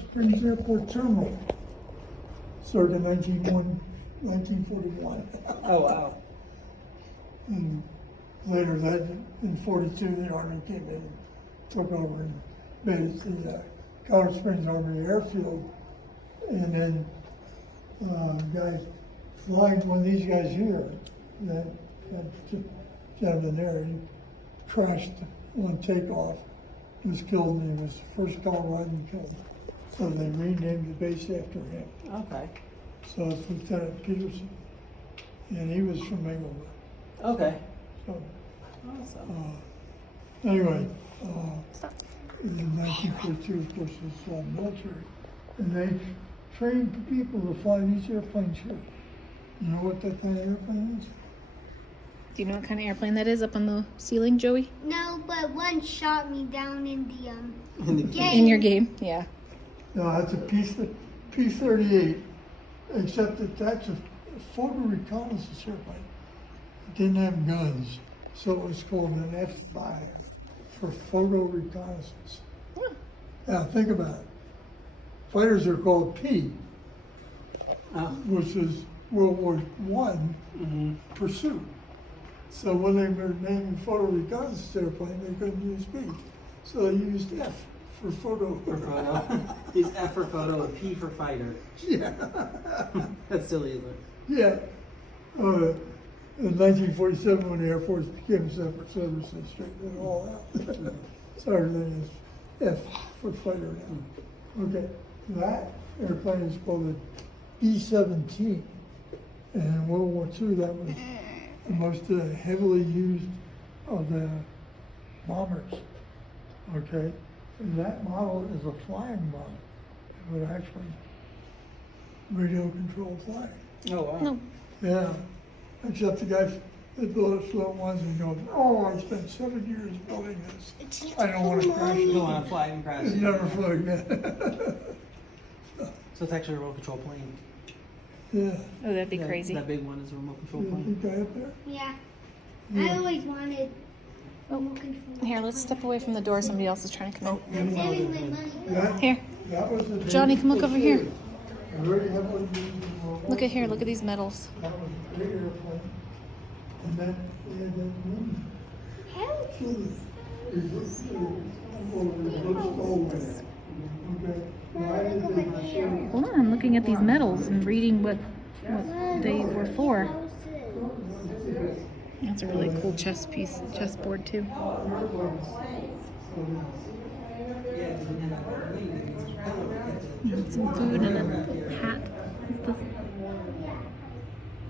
Springs Airport Terminal, circa 1941. Oh, wow. And later that, in 42, the Army came in and took over and made it the Colorado Springs Army Airfield. And then guys flying, one of these guys here, that gentleman there, he crashed on takeoff, was killed, and he was the first Coloradan killed. So they renamed the base after him. Okay. So it's Lieutenant Peterson, and he was from Englewood. Okay. So Awesome. anyway, in 1942, of course, it's military, and they trained people to fly these airplanes here. You know what that kind of airplane is? Do you know what kind of airplane that is up on the ceiling, Joey? No, but one shot me down in the game. In your game? Yeah. No, that's a P-38, except that that's a photo reconnaissance airplane. It didn't have guns, so it was called an F-5 for photo reconnaissance. Now think about it. Fighters are called P, which is World War I pursuit. So when they were naming photo reconnaissance airplane, they couldn't use P, so they used F for photo. For photo. He's F for photo and P for fighter. Yeah. That's silly, isn't it? Yeah. In 1947, when the Air Force became a separate service, they straightened it all out. So everything is F for fighter now. Okay, that airplane is called a B-17. And in World War II, that was the most heavily used of the bombers. Okay, and that model is a flying model. It would actually radio control flying. Oh, wow. No. Yeah, except the guy that built it flew it once and goes, oh, I spent 7 years building this. I don't want to crash You it. don't want to fly and crash. It never flew again. So it's actually a remote control plane. Yeah. Oh, that'd be crazy. That big one is a remote control You plane. guy up there? Yeah. Yeah. I always wanted remote control. Here, let's step away from the door. Somebody else is trying to come I'm saving my money. That, in. Here, that was the Johnny, come look over here. Very heavily used in World War look at here. Look at these medals. That was a great airplane. And then they had that wing. How? Hold on, I'm looking at these medals and reading what they were for. That's a really cool chessboard too. And some food and a hat. What's this?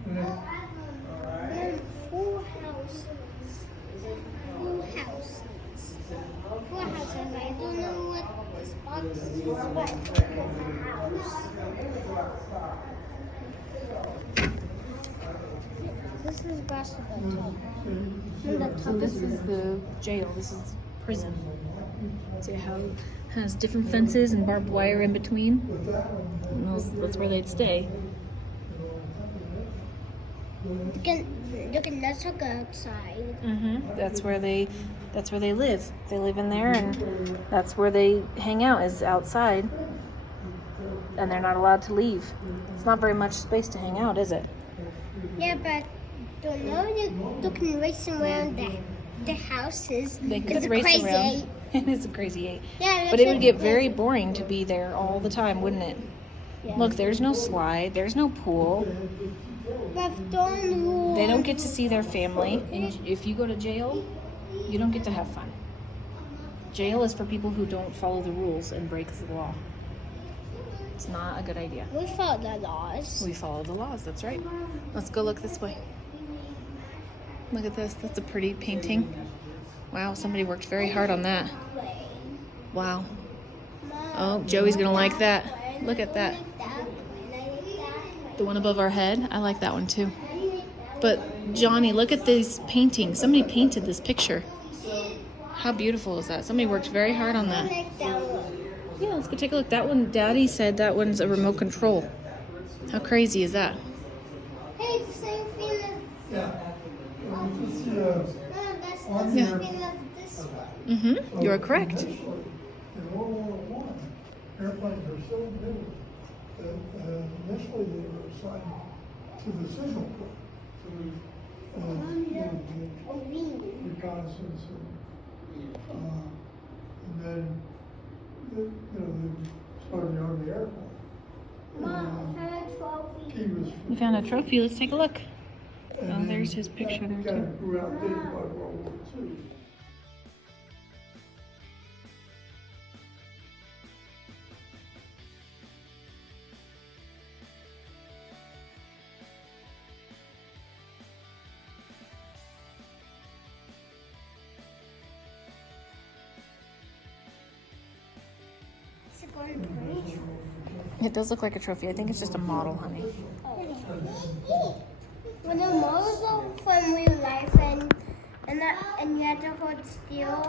They're full houses. Full houses. Full houses. I don't know what this box is, but it's a house. This is basketball top. And the So top this is the jail. This is prison. See how it has different fences and barbed wire in between? And that's where they'd stay. You can let's go outside. That's where they live. They live in there, and that's where they hang out, is outside. And they're not allowed to leave. It's not very much space to hang out, is it? Yeah, but don't know you can race around the houses. They could It's a race crazy around. eight. It is a crazy eight. Yeah, But it would get very boring to be there all the time, wouldn't it? Yeah. Look, there's no slide, there's no pool. But don't They don't get to see their family. And if you go to jail, you don't get to have fun. Jail is for people who don't follow the rules and break the law. It's not a good idea. We follow the laws. We follow the laws, that's right. Let's go look this way. Look at this, that's a pretty painting. Wow, somebody worked very hard on that. Wow. Oh, Joey's gonna like that. Look at that. The one above our head, I like that one too. But Johnny, look at these paintings. Somebody painted this picture. How beautiful is that? Somebody worked very hard on that. Yeah, let's go take a look. That one, Daddy said that one's a remote control. How crazy is that? Hey, it's the same thing as Yeah. no, that's the same thing as this one. You are correct. In World War I, airplanes are so new that initially they were assigned to the signal corps. Reconnaissance and then they started the Army Air Corps. Mom, I found a trophy. He was You found a trophy. Let's take a look. and Oh, then there's his picture that there, kind too. of grew outdated by World War II. It's a golden plate. It does look like a trophy. I think it's just a model, honey. When the models are from real life and you have to hold steel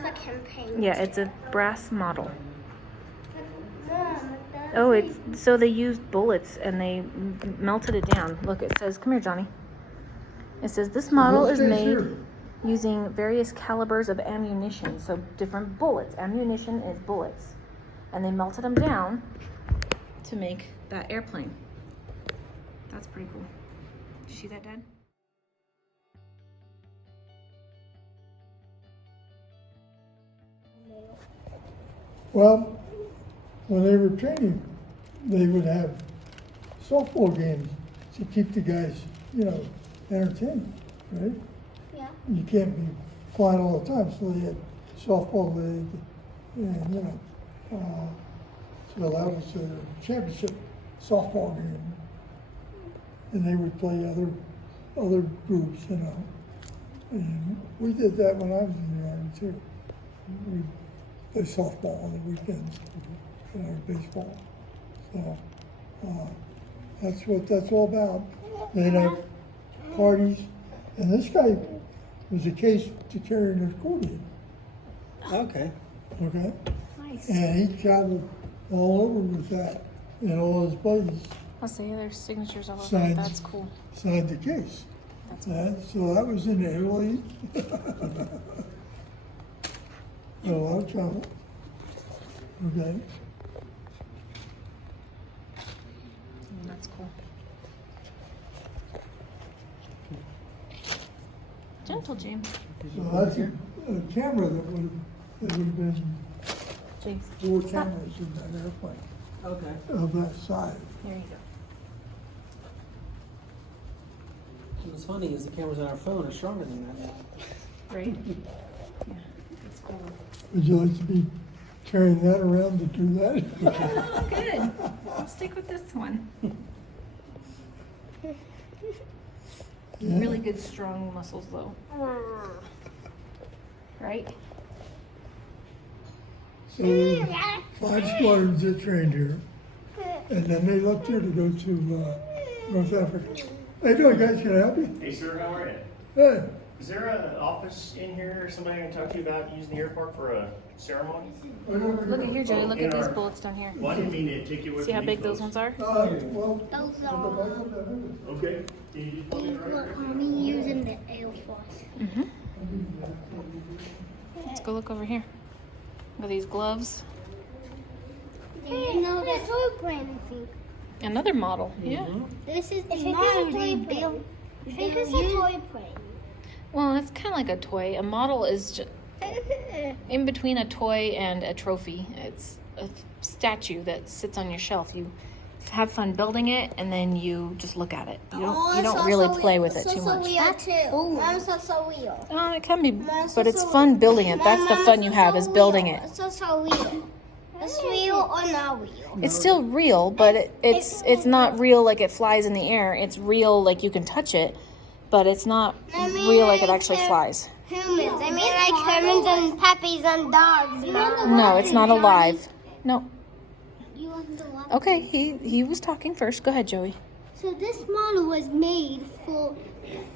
for campaign. Yeah, it's a brass model. Mom, Oh, it's so they used bullets and they melted it down. Look, it says, come here, Johnny. It says this model is made using various calibers of ammunition. So different bullets. Ammunition is bullets. And they melted them down to make that airplane. That's pretty cool. Did you see that, Dad? Well, when they were training, they would have softball games to keep the guys, entertained, right? Yeah. You can't be flying all the time, so they had softball league, and so that was a championship softball game, and they would play other groups, and we did that when I was in the Army too. We play softball on the weekends, baseball. So that's what that's all about. They'd have parties, and this guy was a case to carry an accordion. Okay. Okay, Nice. and he traveled all over with that, and all his buddies I'll say there's signatures all over. Signs. That's cool. signed the case. That's So that was in Italy. A lot of travel. Okay. That's cool. Gentle, James. So that's a camera that would have been James. 4 Stop. cameras in that airplane Okay. of that size. Here you go. What's funny is the cameras on our phone are stronger than that now. Right? Yeah. That's cool. Would you like to be carrying that around to do that? Oh, good. I'll stick with this one. Yeah. Really good, strong muscles, though. Right? So 5 squadrons that trained here, and then they left here to go to North Africa. How you doing, guys? Can I help you? Hey sir, how are you? Hey. Is there an office in here or somebody I can talk to you about using the airport for a ceremony? Look at here, Joey. Look at In these our- bullets down here. Well, I didn't mean to take you away See how from big these those folks. ones are? Well, Those I'll go back up that way. Okay. Can you just put me These right were here? Army using the Air Force. Mm-hmm. Let's go look over here. Look at these gloves. You know the toy brand thing. Another model. Yeah. This is the model they built. I think it's a toy plane. Well, it's kind of like a toy. A model is just in between a toy and a trophy. It's a statue that sits on your shelf. You have fun building it, and then you just look at it. You don't really play with it too much. That's too. Mom's so real. Oh, it can be, Mom's but it's so fun real. building it. That's the fun you have is building it. It's so real. It's real or not real? It's still real, but it's not real like it flies in the air. It's real like you can touch it, but it's not real like it actually flies. Humans. I mean like humans and puppies and dogs. No, it's not alive. No. You want the one? Okay, he was talking first. Go ahead, Joey. So this model was made for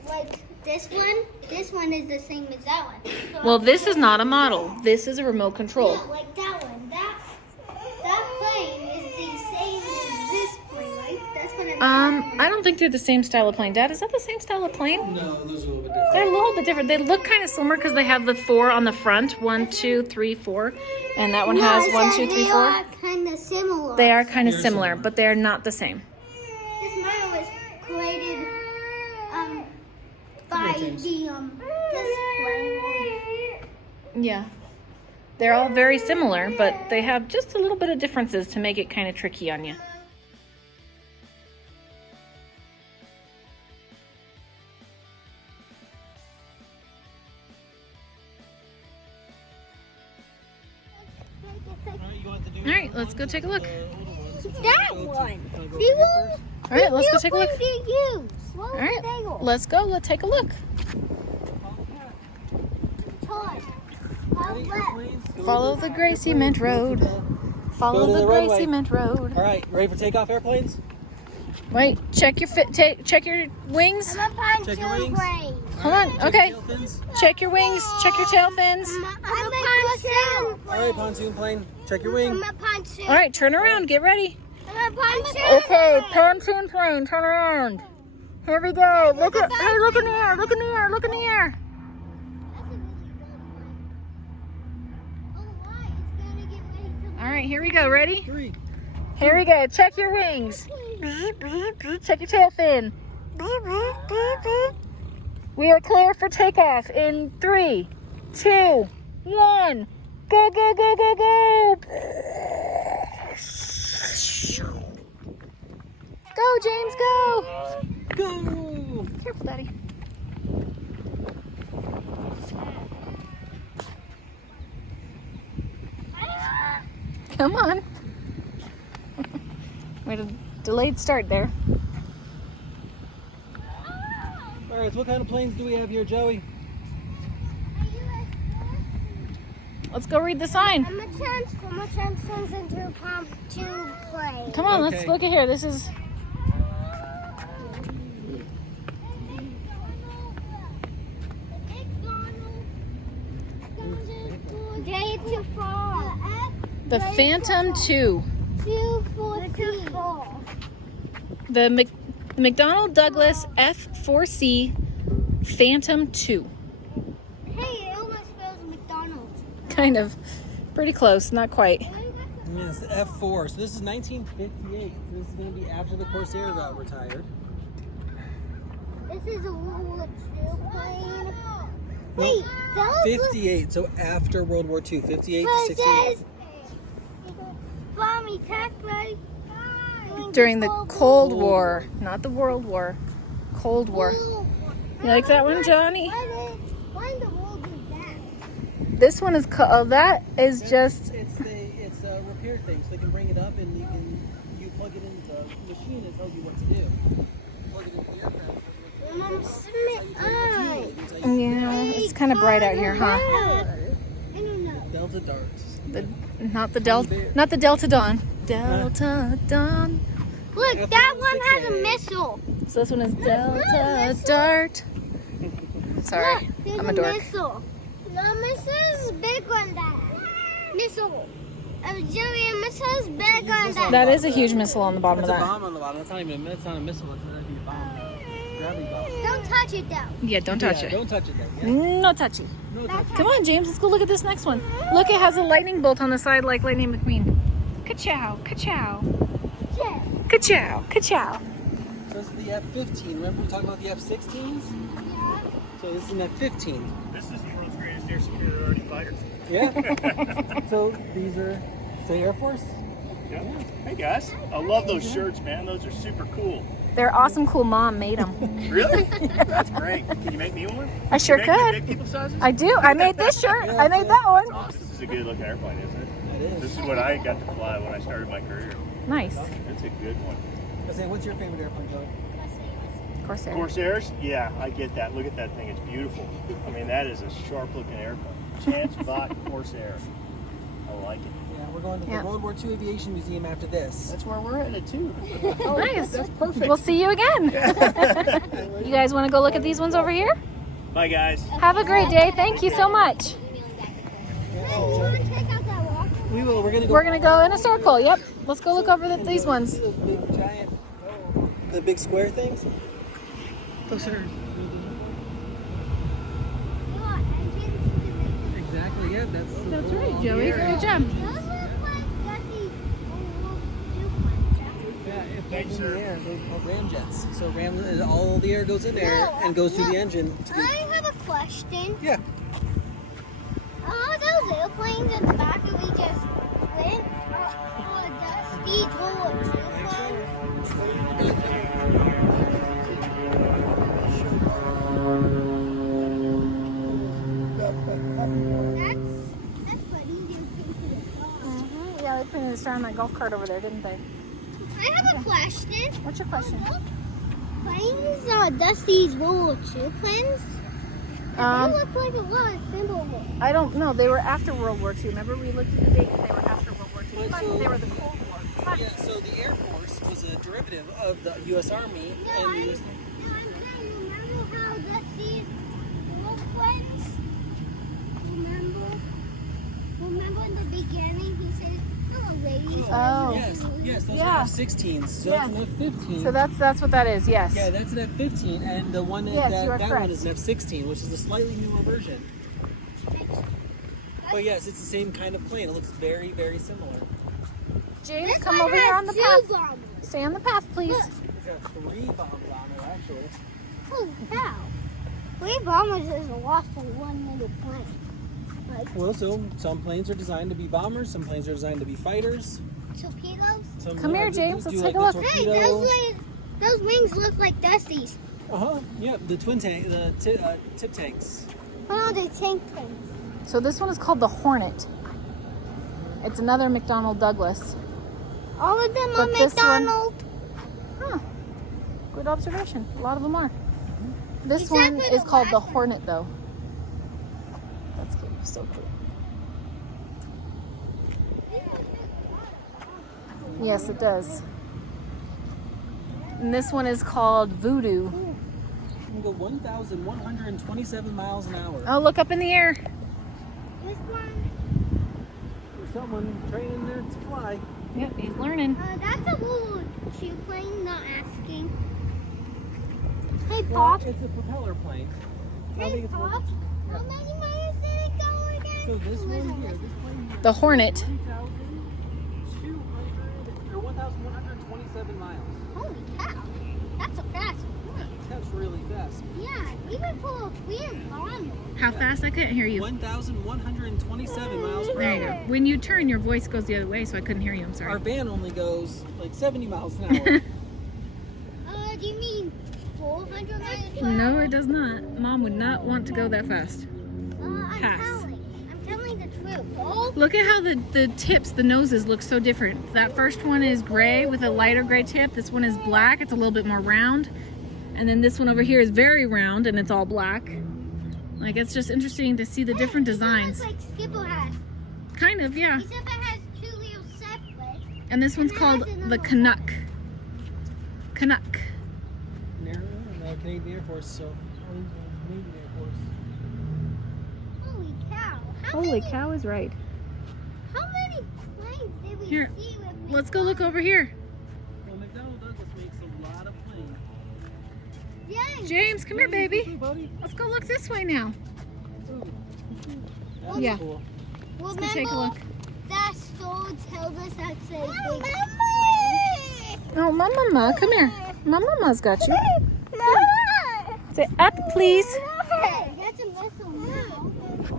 like this one. This one is the same as that one. So Well, this is not a model. This is a remote control. yeah, like that one. That plane is the same as this plane, right? That's what I don't think they're the same style of plane. Dad, is that the same style of plane? No, those are a little bit different. They're a little bit different. They look kind of similar because they have the 4 on the front. 1, 2, 3, 4. And that one has 1, 2, 3, 4. They are kind of similar. They are kind of They're similar, similar. but they are not the same. This model was created by James. the display. Yeah. They're all very similar, but they have just a little bit of differences to make it kind of tricky on you. All right, let's go take a look. That one. All right, let's go take a look. All All right, let's go. Let's take a look. Follow the gray cement road. Follow Go to the the gray runway. cement road. All right, ready for takeoff, airplanes? Wait, check your check your wings. I'm a pontoon Check your wings. plane. Hold on. Check Okay. your tail fins. Check your wings. Check your tail fins. I'm a pontoon All right, pontoon plane. Check your wing. I'm a pontoon. All right, turn around. Get ready. I'm a pontoon. Okay, pontoon plane. Turn around. Here we go. Look at. Hey, look in the air. Look in the air. Look in the air. All right, here we go. Ready? 3. Here we go. Check your wings. Check your tail fin. We are clear for takeoff in 3, 2, 1. Go, go, go, go, go. Go, James, go. Go! Careful, Daddy. Come on. We had a delayed start there. All right, so what kind of planes do we have here, Joey? Let's go read the sign. I'm a chance turns into a pontoon plane. Come on, let's Okay. look at here. This is Day too far. the Phantom 2. 244. The McDonnell Douglas F4C Phantom 2. Hey, it almost spells McDonald's. Kind of. Pretty close, not quite. Yeah, it's the F4. So this is 1958. This is going to be after the Corsair got retired. This is a World War II plane. Wait, that was 58. So after World War II. 58 to it 68. says Bomb attack, right? During the Cold War, not the World War. Cold War. You like that one, Johnny? Why in the world is that? This one is that is just It's a repair thing, so they can bring it up and you plug it into the machine and it tells you what to do. Plug it into the aircraft. yeah. It's kind of bright out here, huh? I don't know. Delta darts. Not the Delta Dawn. Delta Dawn. Look, that one has a missile. So this one is Delta Dart. Sorry, Look, there's I'm a dork. missile. The missile is bigger than that. Missile. A Algerian missile is bigger than that. That is a huge missile on the bottom That's of a that. bomb on the bottom. That's not a missile. That's a bomb. Gravity bomb. Don't touch it though. Yeah, don't touch Yeah, it. Don't touch it then. Yeah? No touchy. No touch. Come on, James, let's go look at this next one. Look, it has a lightning bolt on the side like Lightning McQueen. Ka-chow, ka-chow, Yeah. ka-chow, ka-chow. So this is the F-15. Remember we were talking about the F-16s? So this is an F-15. This is the world's greatest air superiority fighter. Yeah. So these are the Air Force. Yeah. Hey guys, I love those shirts, man. Those are super cool. They're awesome, cool. Mom made them. Really? That's great. Can you make me one? I sure Can you make me could. big people sizes? I do. I made this shirt. I made that one. This is a good looking airplane, isn't it? It is. This is what I got to fly when I started my career. Nice. It's a good one. I say, what's your favorite airplane, Joey? Corsair. Corsairs? Yeah, I get that. Look at that thing. It's beautiful. I mean, that is a sharp looking airplane. Chance Bot Corsair. I like it. Yeah, we're going to the Yeah. World War II Aviation Museum after this. That's where we're headed too. Nice. That's perfect. We'll see you again. You guys want to go look at these ones over here? Bye guys. Have a great day. Thank you so much. Hey, you want to take out that walk? We will. We're gonna go. We're going to go in a circle. Yep. Let's go look over these ones. The big giant. the big square things? Those are. Exactly, yeah, that's right, Joey. Good job. Those look like Dusty's old airplanes. Yeah, if Thanks, in the sir. air, those are ramjets. So all the air goes in there and goes through the engine. I have a question. Yeah. Are those airplanes in the back that we just went? Are Dusty's World War II That's funny. They painted it wrong. Yeah, they painted a star on that golf cart over there, didn't they? I have a question. What's your question? Planes are Dusty's World War II planes? They look like a lot of symbols. I don't know. They were after World War II. Remember, we looked at the dates. They were after World War II. Well, Come on, they were the Cold War. Come on. Yeah, so the Air Force was a derivative of the U.S. Army No, and the I'm U.S. saying, remember how Dusty's world planes? Remember in the beginning he said, hello ladies. Oh. Yes, those Yeah. are F-16s. So Yes. that's an F-15. So that's what that is. Yes. Yeah, that's an F-15, and the one Yes, you are that correct. one is an F-16, which is a slightly newer version. But yes, it's the same kind of plane. It looks very, very similar. James, This come one over here has on the two path. bombs. Stay on the path, please. Look. It's got 3 bombs on it, actually. Holy cow. 3 bombers is a lot for one little plane. Like Well, so some planes are designed to be bombers, some planes are designed to be fighters. torpedoes. Some Come here, do James. do Let's like take a the look. Hey, torpedoes. those wings look like Dusty's. Yeah, the tip tanks. What are the tank things? So this one is called the Hornet. It's another McDonnell Douglas. All of them are But this one- McDonald's. Huh. Good observation. A lot of them are. This Except one for is the called the last one. Hornet, though. That's cute. So cool. Yes, it does. And this one is called Voodoo. You can go 1,127 miles an hour. Oh, look up in the air. This one, There's someone training there to fly. Yep, he's learning. that's a World War II plane, not asking. Hey, Well, Pop. it's a propeller plane. I Hey, think it's Pop. How many miles did it go again? So this one here, this plane The Hornet. 1,127 miles. Holy cow. That's a fast plane. That's really fast. Yeah, even for a real bomber. How fast? I couldn't hear you. 1,127 miles per There you go. hour. When you turn, your voice goes the other way, so I couldn't hear you. I'm sorry. Our van only goes like 70 miles an hour. Do you mean 400 miles per No, hour? it does not. Mom would not want to go that fast. I'm Pass. telling the truth. Oh, Look at how the tips, the noses look so different. That first one is gray with a lighter gray tip. This one is black. It's a little bit more round. And then this one over here is very round and it's all black. Like, it's just interesting to see the different designs. It looks like Skipper has. Kind of, yeah. Except it has 2 little separate. And this one's called the Canuck. Canuck. Canadian Air Force, so Canadian Air Force. Holy cow. Holy cow is right. How many planes did we Here, see with let's go look over here. Well, McDonnell Douglas makes a lot of planes. James, James, come here, Hey, baby. buddy. Let's go look this way now. That's Yeah. cool. Let's go take a look. that store tells us that's a big Oh, Mama, come here. Mama's got you. Mama! Say up, please. Hey, that's a missile now.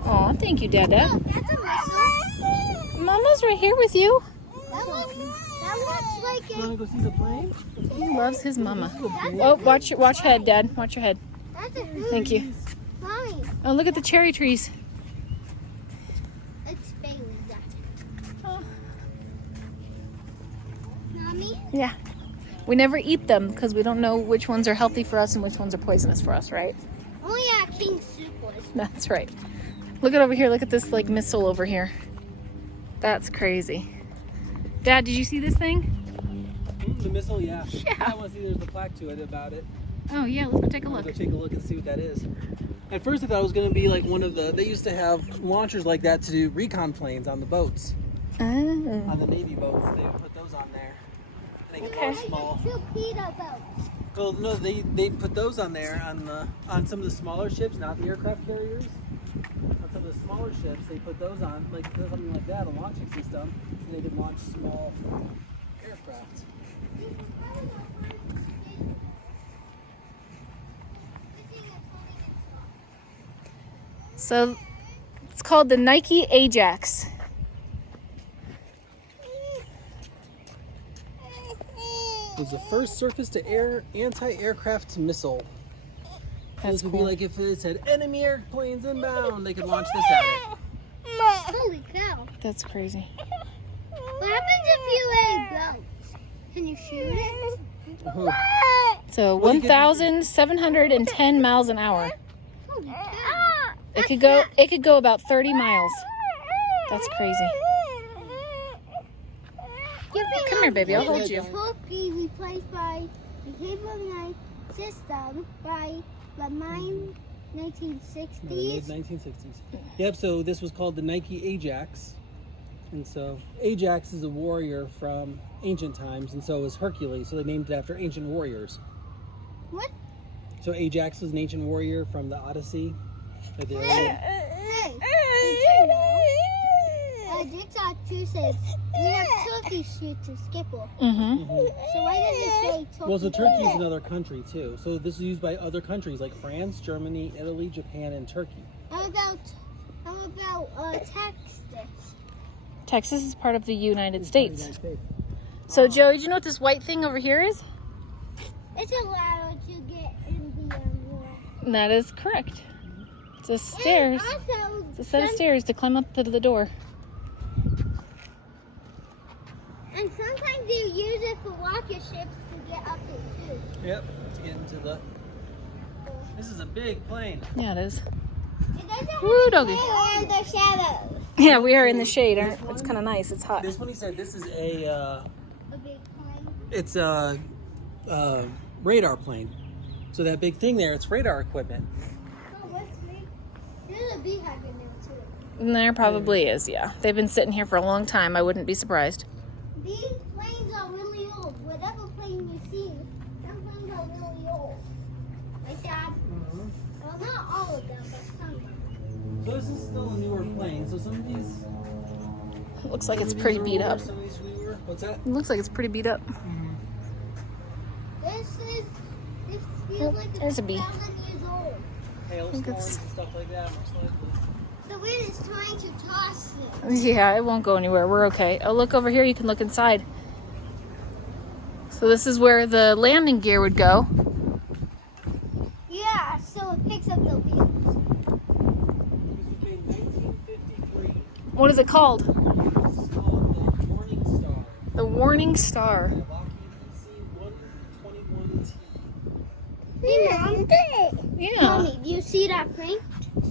Oh, thank you, Dada. Look, that's a missile. Mama's right here with you. That looks like You want to go see the plane? He loves his mama. Oh, watch head, Dad. Watch your head. that's a Thank you. Mommy, Oh, look at the cherry trees. it's Bailey. Oh. Mommy? Yeah. We never eat them because we don't know which ones are healthy for us and which ones are poisonous for us, right? Oh yeah, King Soup was. That's right. Look at over here. Look at this like missile over here. That's crazy. Dad, did you see this thing? The missile, yeah. Yeah. I want to see there's a plaque to it about it. Oh yeah, let's go take a I look. want to go take a look and see what that is. At first I thought it was going to be like one of the, they used to have launchers like that to do recon planes on the boats. Oh. On the Navy boats, they would put those on there. And They can Okay. launch small. Two pita boats. Well, no, they put those on there on some of the smaller ships, not the aircraft carriers. On some of the smaller ships, they put those on, like something like that, a launching system, so they could launch small aircraft. So it's called the Nike Ajax. It was the first surface-to-air anti-aircraft missile. That's This would be cool. like if it said enemy airplanes inbound, they could launch this at it. Holy cow. That's crazy. What happens if you ate boats? Can you shoot it? Oh, So Well, you could- 1,710 miles an hour. Holy cow. It could go about 30 miles. That's crazy. Come here, baby. I'll hold you. Turkey replaced by the cable line system by the the 1960s. mid-1960s. Yep, so this was called the Nike Ajax. And so Ajax is a warrior from ancient times, and so is Hercules, so they named it after ancient warriors. What? So Ajax was an ancient warrior from the Odyssey. Or the Iliad. Hey, did you know? TikTok 2 says we have turkey shoot to skipper. Mm-hmm. So why does it say turkey? Well, so Turkey is another country too. So this is used by other countries like France, Germany, Italy, Japan, and Turkey. How about Texas? Texas is part of the United States. So, Joey, do you know what this white thing over here is? It's a ladder to get in the water. That is correct. It's a stairs. And also, It's a set of stairs to climb up to the door. and sometimes you use it for rocket ships to get up there too. Yep, to get into the... This is a big plane. Yeah, it is. It doesn't Woo, have doggy. we're in the shadows. Yeah, we are in the shade. It's kind of nice. It's hot. This one, he said, this is a A big plane. it's a radar plane. So that big thing there, it's radar equipment. Oh, what's big? There's a beehive in there too. And there probably is, yeah. They've been sitting here for a long time. I wouldn't be surprised. These planes are really old. Whatever plane you see, some planes are really old. Like that. Well, not all of them, but some. So this is still a newer plane. So some of these... It looks like it's pretty beat up. Some of these newer. What's that? It looks like it's pretty beat up. This feels like it's There's a bee. 1,000 years old. Hailstorms and stuff like that, most likely. The wind is trying to toss it. Yeah, it won't go anywhere. We're okay. Oh, look over here. You can look inside. So this is where the landing gear would go. Yeah, so it picks up the wheels. This was made in 1953. What is it called? This is called the Morning Star. The Warning Star. Lockheed DC-121T. Hey, Mom. Yeah. Mommy, do you see that plane?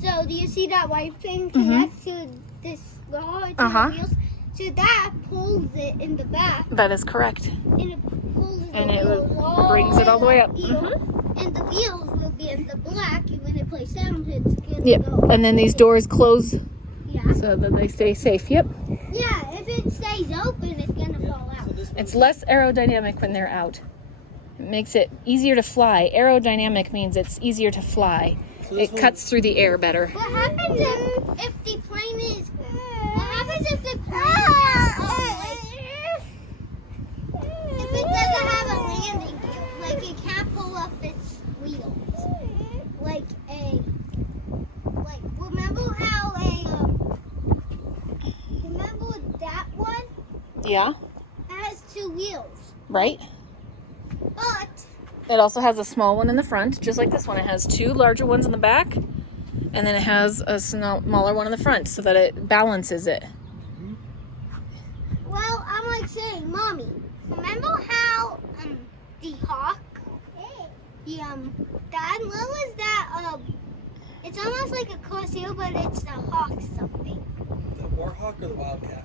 So, do you see that white plane connect to this law to Uh-huh. the wheels? So that pulls it in the back, That is correct. and it pulls And the it wheels all brings it all the way up. here, and the wheels will be in the black, and when it plays sound, it's gonna Yep. go. And then these doors close Yeah. so that they stay safe. Yep. Yeah, if it stays open, it's gonna fall out. So this one It's less aerodynamic when they're out. It makes it easier to fly. Aerodynamic means it's easier to fly. It cuts through the air better. What happens if the plane is? What happens if the plane if it doesn't have a landing gear? Like it can't pull up its wheels. Remember that one? Yeah, It has two wheels, right? but It also has a small one in the front, just like this one. It has two larger ones in the back, and then it has a smaller one in the front so that it balances it. well, I'm like saying, Mommy, remember how the hawk, Dad, what was that? It's almost like a corsair, but it's the hawk something. the Warhawk or the Wildcat?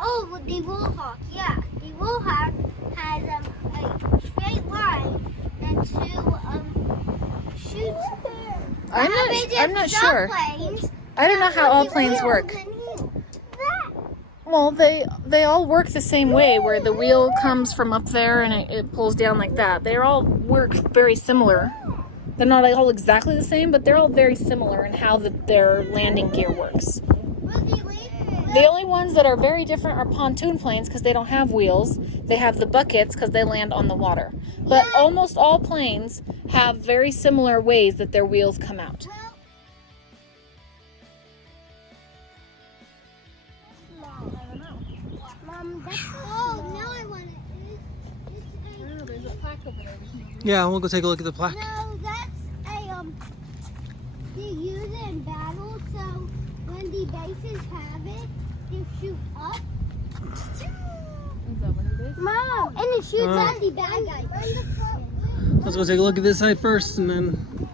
Oh, the warhawk, yeah. The warhawk has a straight line and two shoots. I'm not Some sure. planes I don't know how all planes wheels work. and that. Well, they all work the same way, where the wheel comes from up there and it pulls down like that. They all work very similar. They're not all exactly the same, but they're all very similar in how their landing gear works. The only ones that are very different are pontoon planes because they don't have wheels. They have the buckets because they land on the water. But almost all planes have very similar ways that their wheels come out. Mom, that's now I want it. There's a plaque over there. Yeah, we'll go take a look at the plaque. No, that's they use it in battle, so when the bases have it, they shoot up. Is that what it is? Mom, and it shoots at the bad guys. Let's go take a look at this side first, and then.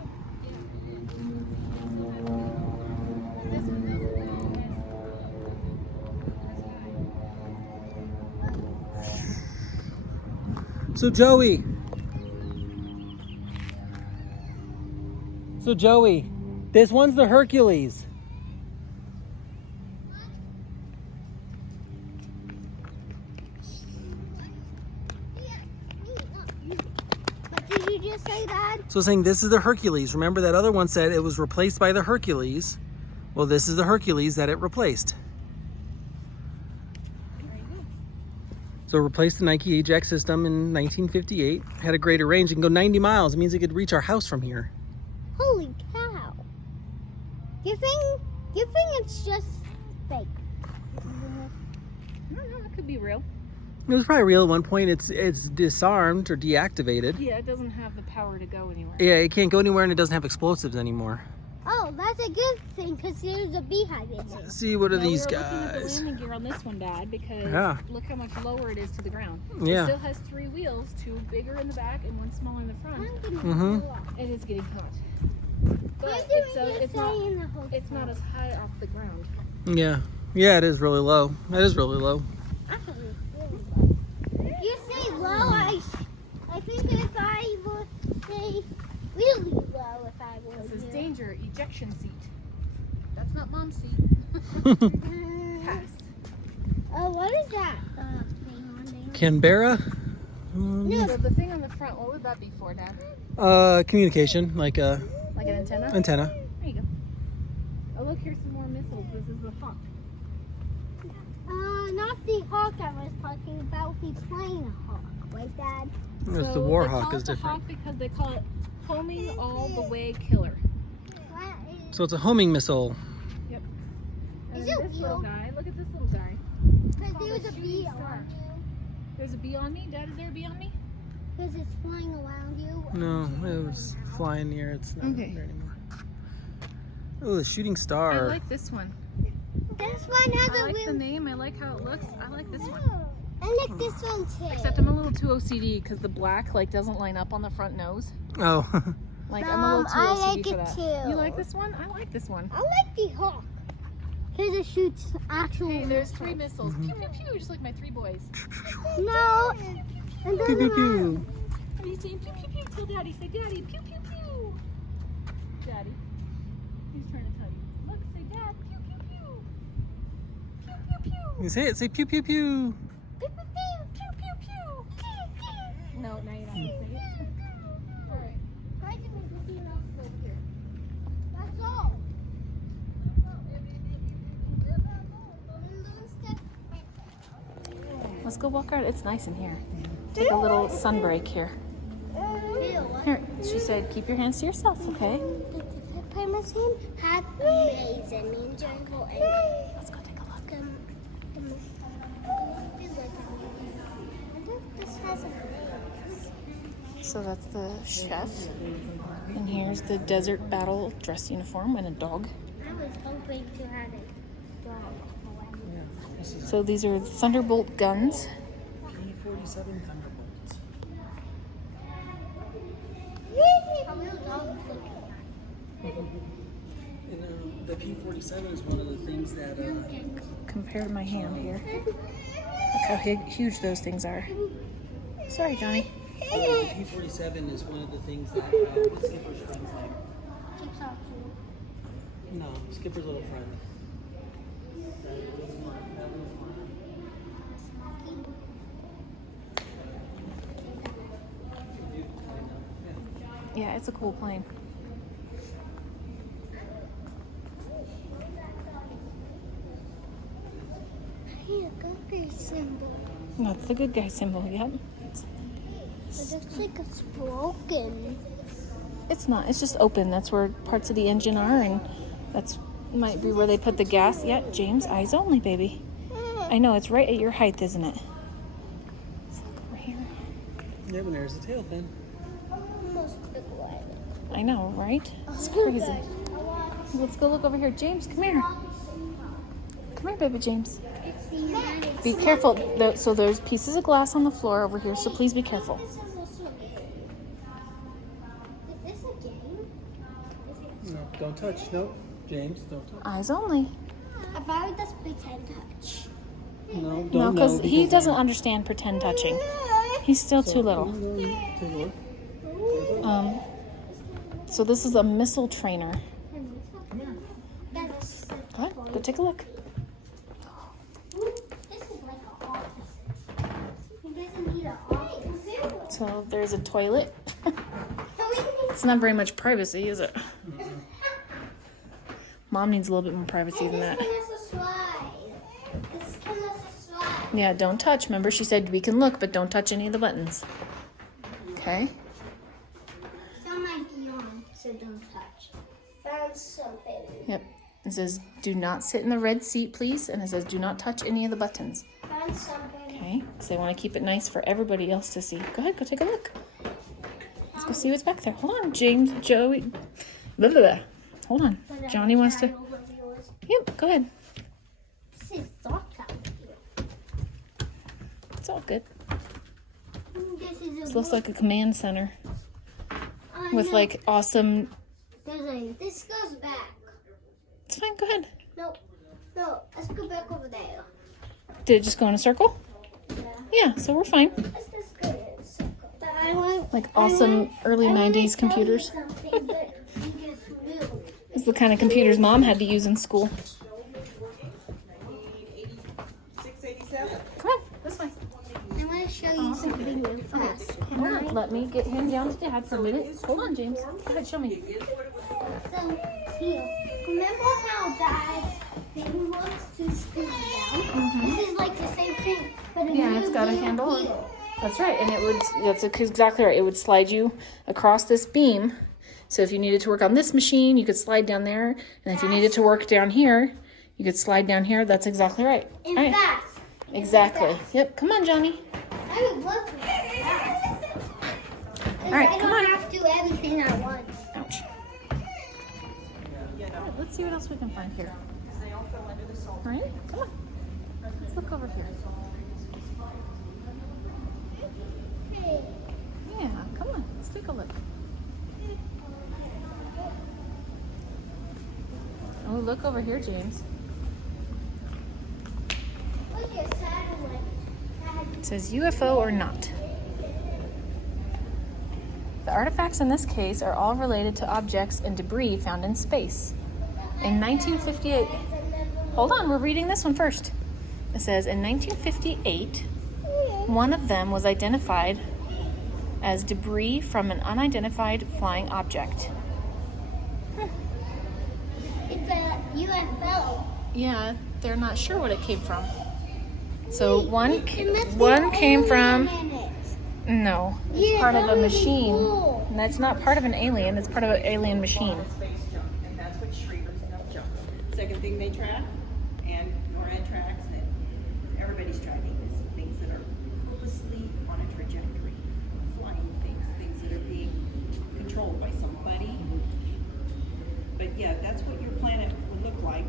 So Joey, this one's the Hercules. But did you just say that? So saying this is the Hercules. Remember that other one said it was replaced by the Hercules. Well, this is the Hercules that it replaced. So it replaced the Nike Ajax system in 1958. Had a greater range. It can go 90 miles. It means it could reach our house from here. Holy cow! You think it's just fake? I don't know, it could be real. It was probably real at one point. It's disarmed or deactivated. Yeah, it doesn't have the power to go anywhere. Yeah, it can't go anywhere and it doesn't have explosives anymore. Oh, that's a good thing because there's a beehive in there. See, what are these Looking at the guys? landing gear on this one, Dad, because Yeah. look how much lower it is to the ground. Yeah. It still has 3 wheels, 2 bigger in the back and 1 smaller in the front. Mm-hmm. It is getting hot. Why But do it's, we just it's, not, stay in the hotel? it's not as high off the ground. Yeah. Yeah, it is really low. That is really low. Actually, it's really low. If you say low, I think if I would say really low, if I was This is you. danger, ejection seat. That's not Mom's seat. Pass. Oh, what is that thing on there? Canberra? No, So the thing on the front, what would that be for, Dad? Communication, like a Like an antenna? antenna. There you go. Oh, look, here's some more missiles. This is the Hawk. not the hawk I was talking about, the plane hawk. Right, Dad? There's the So War they call Hawk it is the different. Hawk because they call it homing all the way killer. What is, So it's a homing missile. And Is then it this little real? guy, look at this little guy. because called there's a a shooting bee star. on you. There's a bee on me. Dad, is there a bee on me? Because it's flying around you. No, it was flying near. It's not Okay. there anymore. Oh, the shooting I star. like this one. This one has I a like the wheel. name. I like how it looks. I like this one. I like this one too. Except I'm a little too OCD because the black like doesn't line up on the front nose. Oh. Like I'm a little too I OCD like for it that. too. You like this one? I like this one. I like the hawk. Because it shoots actual Hey, there's missiles. 3 missiles. Pew pew pew, just like my 3 boys. No. And Pew, pew, pew. Are you saying pew pew pew? Tell Daddy. Say Daddy. Pew pew pew. Daddy. He's trying to tell you. Look, say Dad. Pew pew pew. Pew pew pew. You say it. Say pew pew pew. Pew, pew, pew. Pew pew pew. No, now you don't have to say it. All right. Try to make something else over here. That's all. Let's go walk around. It's nice in here. Take a little sun break here. Here, she said, keep your hands to yourself, okay? The Peterson had amazing enjoyable and Let's go take a look. this has a face. So that's the chef. And here's the desert battle dress uniform and a dog. I was hoping to have a dog. So these are Thunderbolt guns. P-47 Thunderbolts. How many dogs look And the P-47 is one of the things that Compare to my hand here. Look how huge those things are. Sorry, Johnny. the P-47 is one of the things that Skipper's friends like. Keeps off. No, Skipper's little friend. That was one. Yeah, it's a cool plane. Hey, a good guy symbol. That's the good guy symbol, yep. It looks like it's broken. It's not, it's just open. That's where parts of the engine are, and that's might be where they put the gas. Yeah, James, eyes only, baby. I know, it's right at your height, isn't it? Let's look over here. Yeah, but there's a tail fin. Almost big one. I know, right? It's crazy. Let's go look over here. James, come here. Come here, baby James. It's the United Be careful. So there's pieces of glass on the floor over here, so please be careful. This is also Is this a game? No, don't touch. No, James, don't touch. Eyes only. About this pretend touch. No, don't. No, because he because doesn't understand pretend touching. He's still too little. Take a look. So this is a missile trainer. That's Go ahead, go take a look. This is like an office. He doesn't need an office. So there's a toilet. Can we It's not very much privacy, is it? Mom needs a little bit more privacy than that. This one has a slide. This one has a slide. Yeah, don't touch. Remember, she said we can look, but don't touch any of the buttons. Okay? That might be on, so don't touch. Found something. Yep. It says, do not sit in the red seat, please. And it says, do not touch any of the buttons. Found something. Okay? So they want to keep it nice for everybody else to see. Go ahead, go take a look. Let's go see what's back there. Hold on, James, Joey. Blah, blah, blah. Hold on. Johnny wants to. Yep, go ahead. This is dark out here. It's all good. This is a This looks like a command center with no. like awesome. This goes back. It's fine, go ahead. No, let's go back over there. Did it just go in a circle? Yeah. Yeah, so we're fine. Let's just go in a circle. I want Like awesome early I wanna 90s tell you computers. something, but you just knew. It's the kind of computers Mom had to use in school. Come on, this way. I want to show you something real fast. Hold on, let me get him down to Dad for a minute. Hold on, James. Go ahead, show me. So, here. Remember how Dad's thing looks to scoot down? This is like the same thing, but Yeah, it's got a handle. That's right, and it would, that's exactly right. It would slide you across this beam. So if you needed to work on this machine, you could slide down there. And if you needed to work down here, you could slide down here. That's exactly right. In All right. fast. Exactly. Yep, come on, Johnny. I would love to do that. All right, I come don't on. have to do everything at once. Ouch. All right, let's see what else we can find here. All right, come on. Let's look over here. Yeah, come on. Let's take a look. Oh, look over here, James. Look at satellite. It says UFO or not. The artifacts in this case are all related to objects and debris found in space. In 1958, hold on, we're reading this one first. It says in 1958, one of them was identified as debris from an unidentified flying object. It's a UFO. Yeah, they're not sure what it came from. So It one must be came from, alien in it. no, it's Yeah, part of that a would be machine. cool. And that's not part of an alien, it's part of an alien machine. Space junk, and that's what Shreevers know junk. Second thing they track, and NORAD tracks, and everybody's tracking is things that are purposely on a trajectory, flying things that are being controlled by somebody. But yeah, that's what your planet would look like.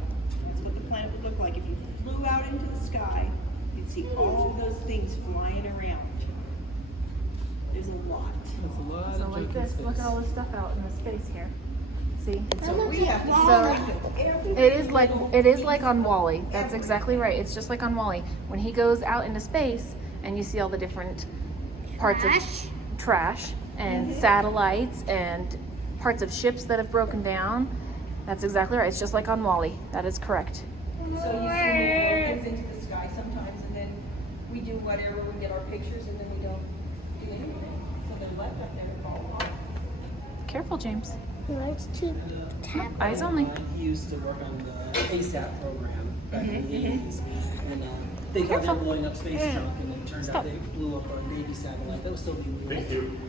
That's what the planet would look like if you flew out into the sky. You'd see all those things flying around. There's a lot. That's a lot So of like junk in this, space. look at all this stuff out in the space here. See? So we have to So it is like on Wall-E. That's exactly right. It's just like on Wall-E. When he goes out into space and you see all the different parts of trash and satellites and parts of ships that have broken down. That's exactly right. It's just like on Wall-E. That is correct. So you see things into the sky sometimes, and then we do whatever, we get our pictures, and then we don't do anything. So they're left up there to fall off. Careful, James. He likes to tap. Eyes only. He used to work on the ASAP program back in the 80s. And they thought they were blowing up space junk, and it turned out they blew up our baby satellite. That was still being used. Thank you.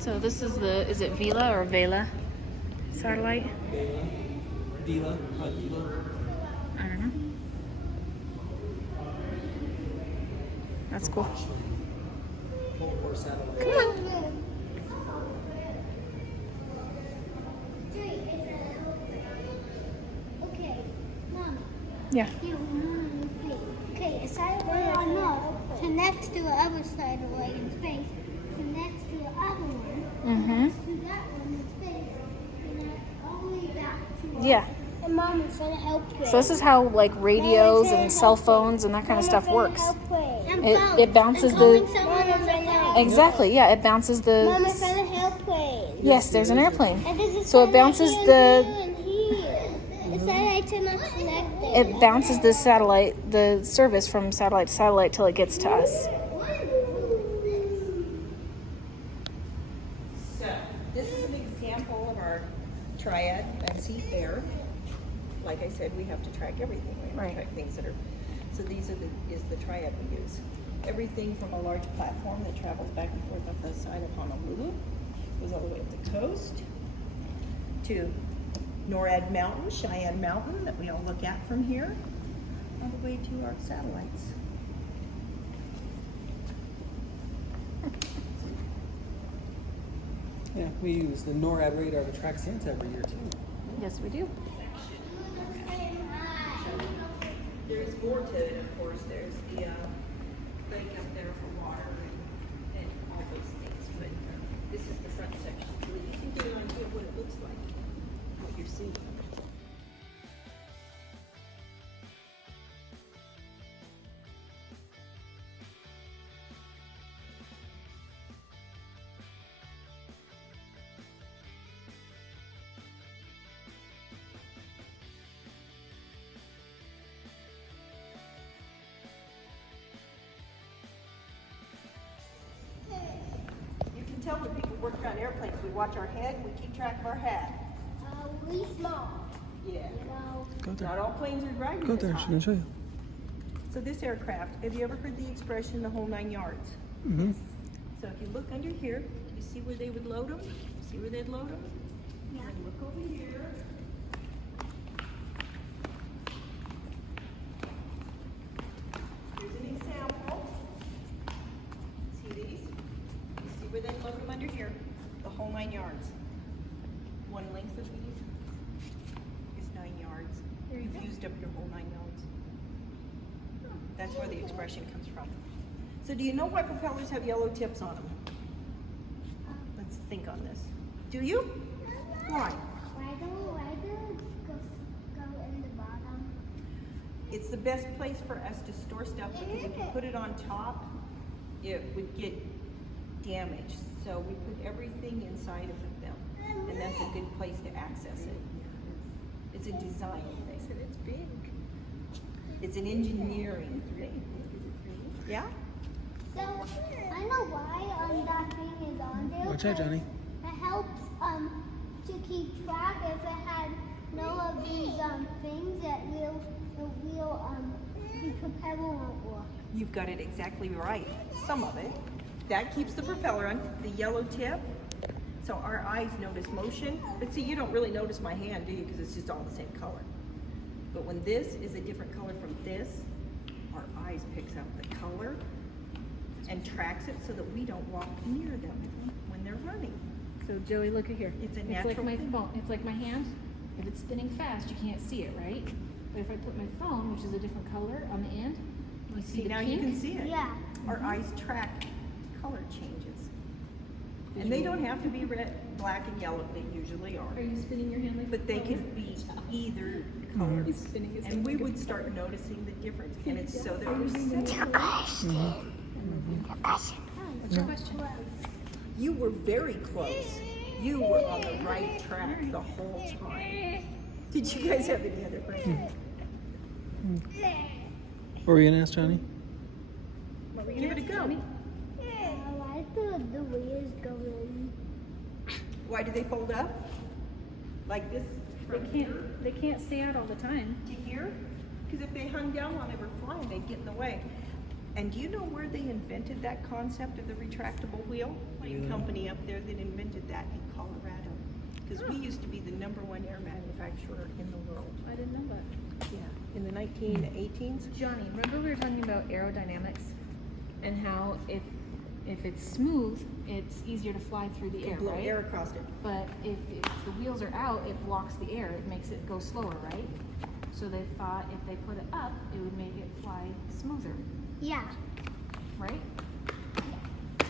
So this is is it Vela or Vela satellite? Vela, not Vela. I don't know. That's cool. Or satellite. Come on. Okay, Mom. Yeah. Okay, a satellite on Earth connects to the other satellite in space, connects to the other one, connects to that one in space, connects all the way back to Yeah. And Mom is gonna help with. So this is how like radios and cell phones and that kind of stuff works. It bounces the exactly, yeah, it bounces Mom the is gonna help with. yes, there's an airplane. And there's a So it bounces satellite the here and here. The satellites are not connected. it bounces the satellite, the service from satellite to satellite till it gets to us. So, this is an example of our triad at sea air. Like I said, we have to track everything. We have Right. to track things that are, so these are is the triad we use. Everything from a large platform that travels back and forth up the side of Honolulu, goes all the way up the coast, to NORAD Mountain, Cheyenne Mountain, that we all look at from here, all the way to our satellites. Yeah, we use the NORAD radar to track Santa every year too. Yes, we do. There's more to it, of course. There's the lake up there for water and all those things. But this is the front section. So that you can get an idea of what it looks like, what you're seeing. You can tell when people work on airplanes, we watch our head, we keep track of our hat. We small. Yeah. No. Go there. Not all planes are driving Go this there, high. she's gonna show you. So this aircraft, have you ever heard the expression, the whole 9 yards? Mm-hmm. So if you look under here, you see where they would load them? See where they'd load them? Yeah. And look over here. Here's an example. See these? You see where they'd load them under here? The whole 9 yards. One length of these is 9 yards. You've used up your whole 9 yards. That's where the expression comes from. So do you know why propellers have yellow tips on them? Let's think on this. Do you? Why? Why do go in the bottom? It's the best place for us to store stuff because if you put it on top, it would get damaged. So we put everything inside of them, and that's a good place to access it. It's a design thing. It's big. It's an engineering thing. Yeah? So I know why that thing is on there. Watch out, Johnny. It helps to keep track. If it had no of these things, that the propeller won't work. You've got it exactly right. Some of it. That keeps the propeller on, the yellow tip. So our eyes notice motion. But see, you don't really notice my hand, do you? Because it's just all the same color. But when this is a different color from this, our eyes picks out the color and tracks it so that we don't walk near them when they're running. So Joey, look at here. It's a like natural my thing. phone. It's like my hand. If it's spinning fast, you can't see it, right? But if I put my phone, which is a different color, on the end, you see See, the now pink. you can see it. Yeah. Our eyes track color changes. And they don't have to be red, black, and yellow. They usually are. Are you spinning your hand like? But they can be either color. He's spinning his And hand we like a- would start noticing the difference. And it's so that we're sensitive. What's your question? You were very close. You were on the right track the whole time. Did you guys have any other questions? What were you gonna ask, Johnny? Give it a go. Why why do the wheels go in? Why do they fold up? Like this? They can't stay out all the time. To here? Because if they hung down while they were flying, they'd get in the way. And do you know where they invented that concept of the retractable wheel? A company up there that invented that in Colorado. Because we used to be the #1 air manufacturer in the world. I didn't know that. Yeah, in the 1918s. Johnny, remember we were talking about aerodynamics and how if it's smooth, it's easier to fly through the air, Blow right? air across it. But if the wheels are out, it blocks the air. It makes it go slower, right? So they thought if they put it up, it would make it fly smoother, Yeah. right?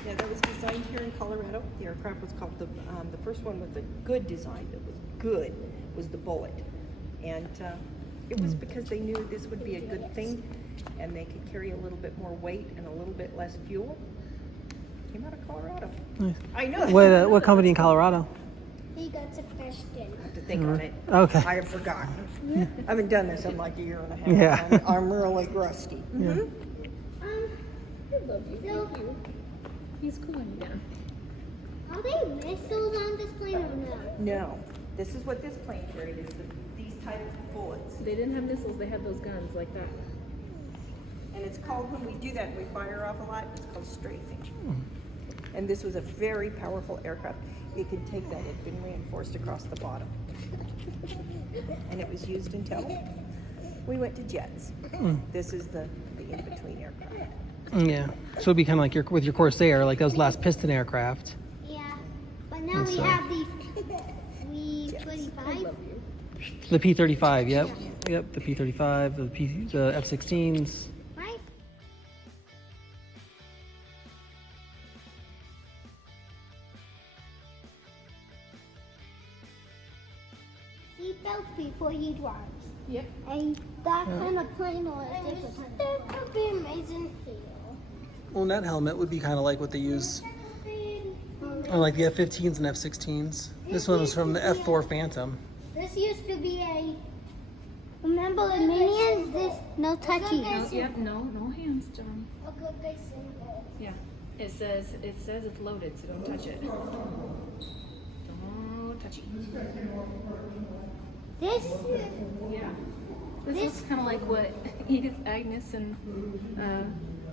Yeah, that was designed here in Colorado. The aircraft was called the first one with a good design that was good was the Bullet. And it was because they knew this would be a good thing and they could carry a little bit more weight and a little bit less fuel. Came out of Colorado. Nice. I know. What company in Colorado? He got a question. I have to think on it. Okay. I have forgotten. I haven't done this in like a year and a half. Yeah. So I'm really rusty. Yeah. I love you. Thank you. He's cooling me down. Are they missiles on this plane or no? No, this is what this plane carried, is these type of bullets. They didn't have missiles. They had those guns like that. And it's called, when we do that, we fire off a lot, it's called strafing. And this was a very powerful aircraft. It could take that, it had been reinforced across the bottom. And it was used until we went to jets. This is the in-between aircraft. Yeah. So it'd be kind of like with your Corsair, like those last piston aircraft. Yeah. But now we so- have these 325. The P-35, yep. Yep, the P-35, the F-16s. Right? Seatbelts before you drive. Yep. And that kind of plane or different. That could be amazing here. Well, that helmet would be kind of like what they use on like the F-15s and F-16s. This one was from the F-4 Phantom. This used to be a. Remember the Minions? This no touchy. Yep. No hands, Johnny. Yeah. It says it's loaded, so don't touch it. Don't touch it. This. Yeah. This looks kind of like what Edith, Agnes, and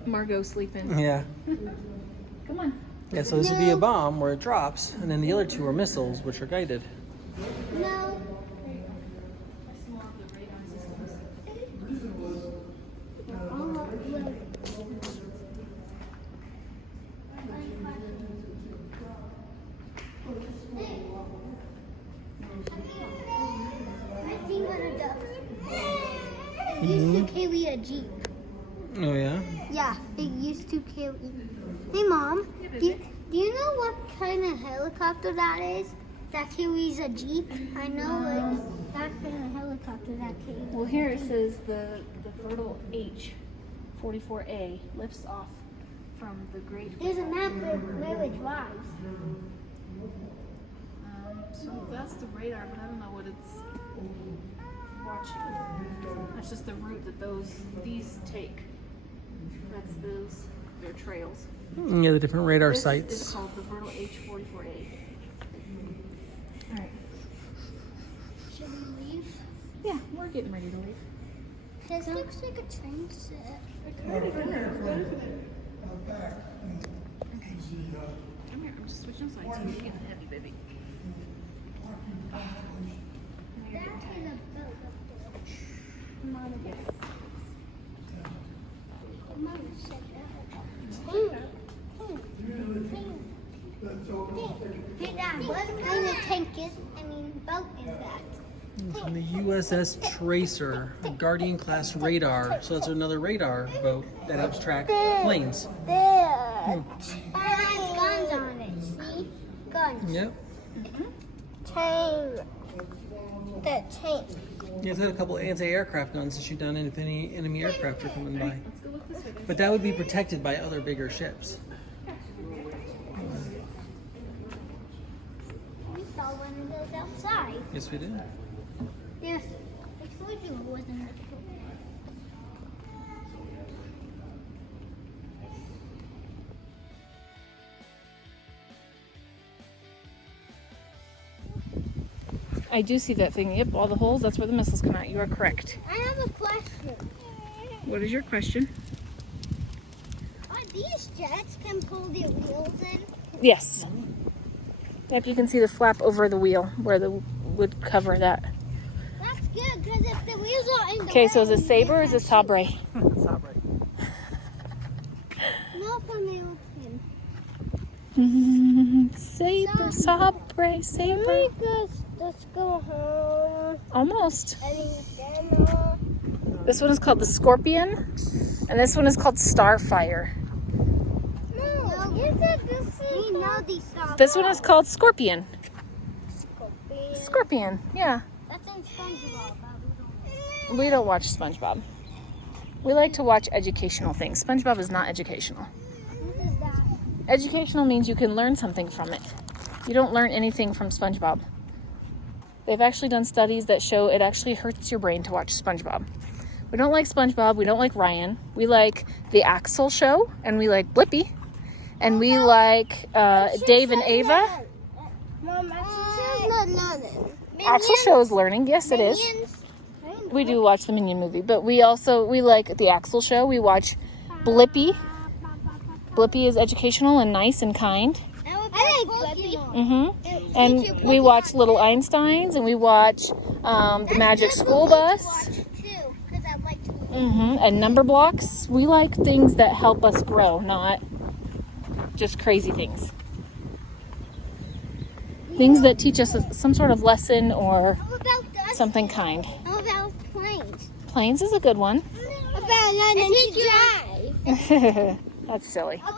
Margot sleep in. Yeah. Come on. Yeah, so this would be a bomb where it drops, and then the other two are missiles, which are guided. No. I see what it does. It used to carry a Jeep. Oh, yeah? Yeah, it used to carry. Hey, Mom, do you know what kind of helicopter that is? That carries a Jeep? I know like that kind of helicopter that carries. Well, here it says the Vertal H-44A lifts off from the Great. There's a map of where it drives. So that's the radar, but I don't know what it's watching. That's just the route that these take. That's their trails. Yeah, the different radar This sites. is called the Vertal H-44A. All right. Should we leave? Yeah, we're getting ready to leave. This looks like a train set. Come here, I'm just switching sides so you can get the heavy, baby. That is a boat up there. Mom, Yes. Mom said that. Hey, Dad, what kind of tank is, boat is that? It's on the USS Tracer, a Guardian class radar. So that's another radar boat that helps track planes. There. It has guns on it, see? Guns. Yep. Tank. The tank. Yeah, it's got a couple anti-aircraft guns to shoot down if any enemy aircraft are coming by. Let's go look this way. But that would be protected by other bigger ships. We saw one of those outside. Yes, we did. Yes. I told you it wasn't. I do see that thing. Yep, all the holes, that's where the missiles come out. You are correct. I have a question. What is your question? Are these jets can pull their wheels in? Yes. Yep, you can see the flap over the wheel where the would cover that. That's good, because if the wheels are in the Okay, so is way, it Sabre or is it Sabre? Sabre. No, from the ocean. Sabre, Sabre, Sabre. Let's go home. Almost. And eat dinner. This one is called the Scorpion, and this one is called Starfire. No, you said this is. We know these stuff. This one is called Scorpion. Scorpion. Scorpion, yeah. That's in SpongeBob. But We don't watch SpongeBob. We like to watch educational things. SpongeBob is not educational. what is that? Educational means you can learn something from it. You don't learn anything from SpongeBob. They've actually done studies that show it actually hurts your brain to watch SpongeBob. We don't like SpongeBob. We don't like Ryan. We like the Axel show, and we like Blippi, and we like Dave and Ava. Mom, Axel's not learning. Axel show is learning. Yes, it is. We do watch the Minion movie, but we like the Axel show. We watch Blippi. Blippi is educational and nice and kind. I like Blippi. And we watch Little Einsteins, and we watch the Magic School Bus. And Number Blocks. We like things that help us grow, not just crazy things. Things that teach us some sort of lesson or something kind. How about planes? Planes is a good one. About learning to drive. That's silly. Okay,